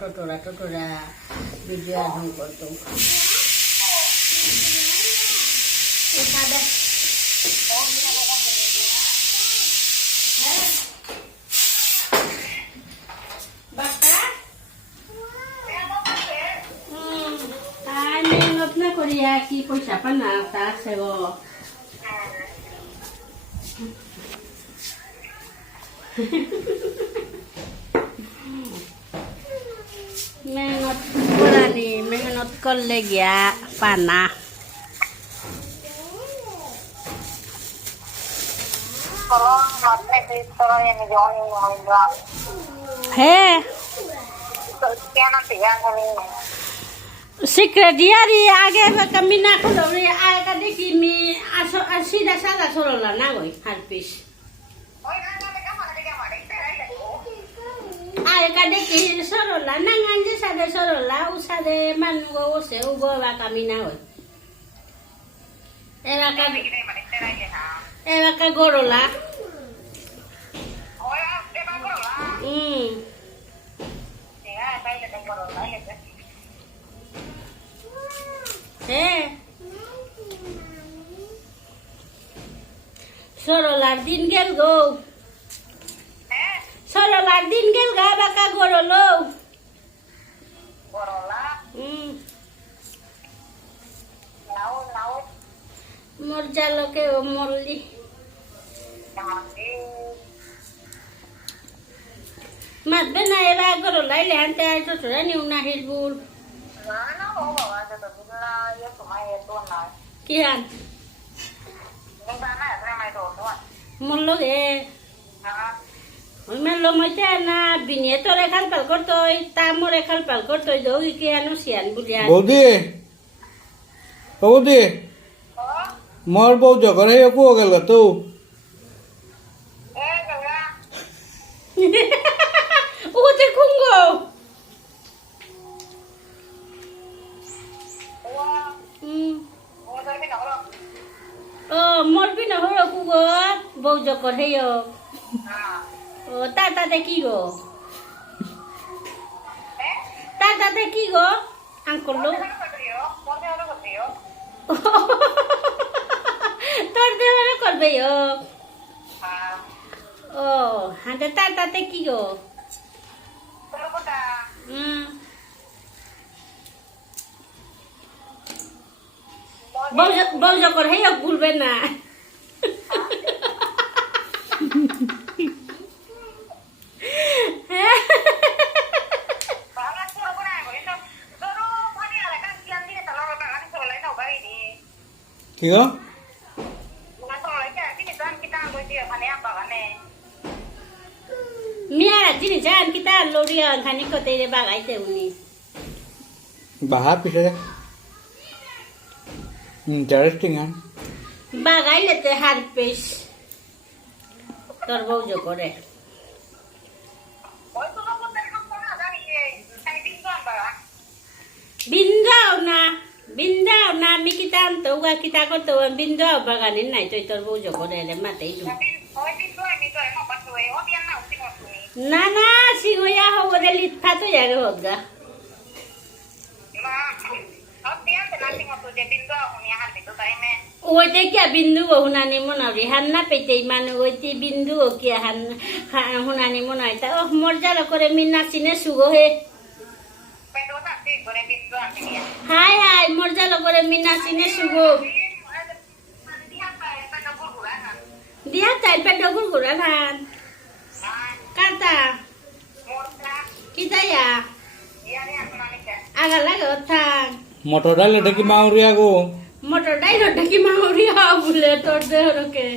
টোটোরা video এখন করতো মেহনত না করিয়া কি পয়সা পানা তা আছে গো মেহনত করানি মেহনত করলে গিয়া পানা হে secretary आगे कमी ना खोलो रे आएगा देखी मी सीधा साधा सोलोला ना गई हर पीस आएगा देखी सोलोला ना गंजे साधे सोलोला उसाधे मानुगो उसे उगो वा कमी ना गई एवा का गोरोला সরলার দিন গেল গো সরলার দিন গেল গা বাকা গরলো মোর জালকে ও মরলি মাতবে না এরা গরলাই লেহানতে আর টোটরা নিউ না হিলবুল কি হান মরলো গে মেলো মইতে না বিনিয়ে তোর এখান পাল করতই তা মোর এখান পাল করতই দৌ কি আনো সিয়ান বুলিয়া বৌদি মোর বউ যখন একু গেল তো ও দেখুঙ্গো ও মরবি না হলো কুগো বউ যখন হেয় ও তাতে কি গো তাতে কি গো আঙ্কল লোক তোর দেওয়ারে করবে ও হাতে তাতে কি গো বউ যখন হেয় ভুলবে না ঠিক মিয়া জিনি জান kita lorian khani ko te bagai te uni bahar pise interesting han bagai lete har pes tor bau jo kore bindao na mi kita anto ga kita ko to bindao baganin nai toi tor bau jo kore le mate du না না সিংহয়া হবরে লিথা তো জাগে হোগা ওইতে কি বিন্দু হুনানি মনাবি Hannah পেতে মানু ওইতে বিন্দু কি হান হুনানি মনাই তা ও মর্যাল করে মিনা চিনে সুগো হে হাই হাই মর্যাল করে মিনা চিনে সুগো দিয়া তাই পেট গুড়গুড়া খান Kata kita ya agak lagi otang motor dal deki mauri aku motor dal deki mauri aku bule tor de roke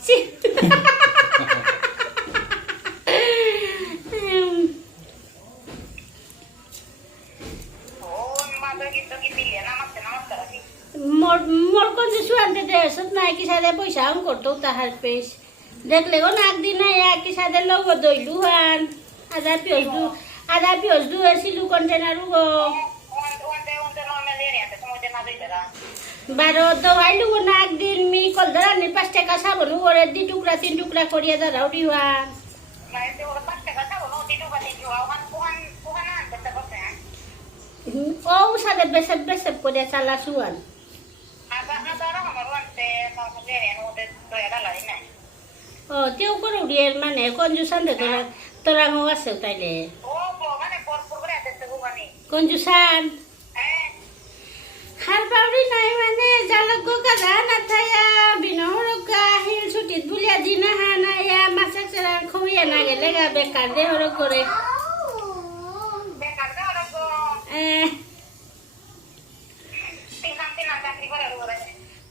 si mor kon sesuatu deh setnai kisah deh boy sang korto tahar pes দেখলে গো নাক দিন একই সাথে লোক দইলুহান আধা পিঁয়াজ দু আসিলু container গো 12 দোয়াইলু গো নাক দিন মি কল ধরানি 5 টাকা সাবন ওরে 2 টুকরা 3 টুকরা করিয়া দাঁড়াও দিওয়া বেসেব করে চালা শুয়ান ও তেও করে উড়িয়ে মানে কঞ্জুসান দে তোরা গো আছে তাইলে কঞ্জুসান হার পাউরি নাই মানে জালক গাদা না থায়া বিনহরগা হিল ছুটিত বুলিয়া দিনা হানায়া মাছক সেরা খবিয়া না গেলে গা বেকার দে হরক করে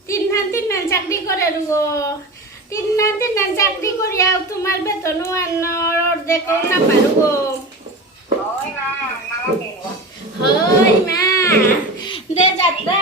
তিন হান চাকরি করে রুগো তিন হান চাকরি করিয়াও তোমার বেতন অর্ধেক না পারুগো হয় মা দে যাত্রা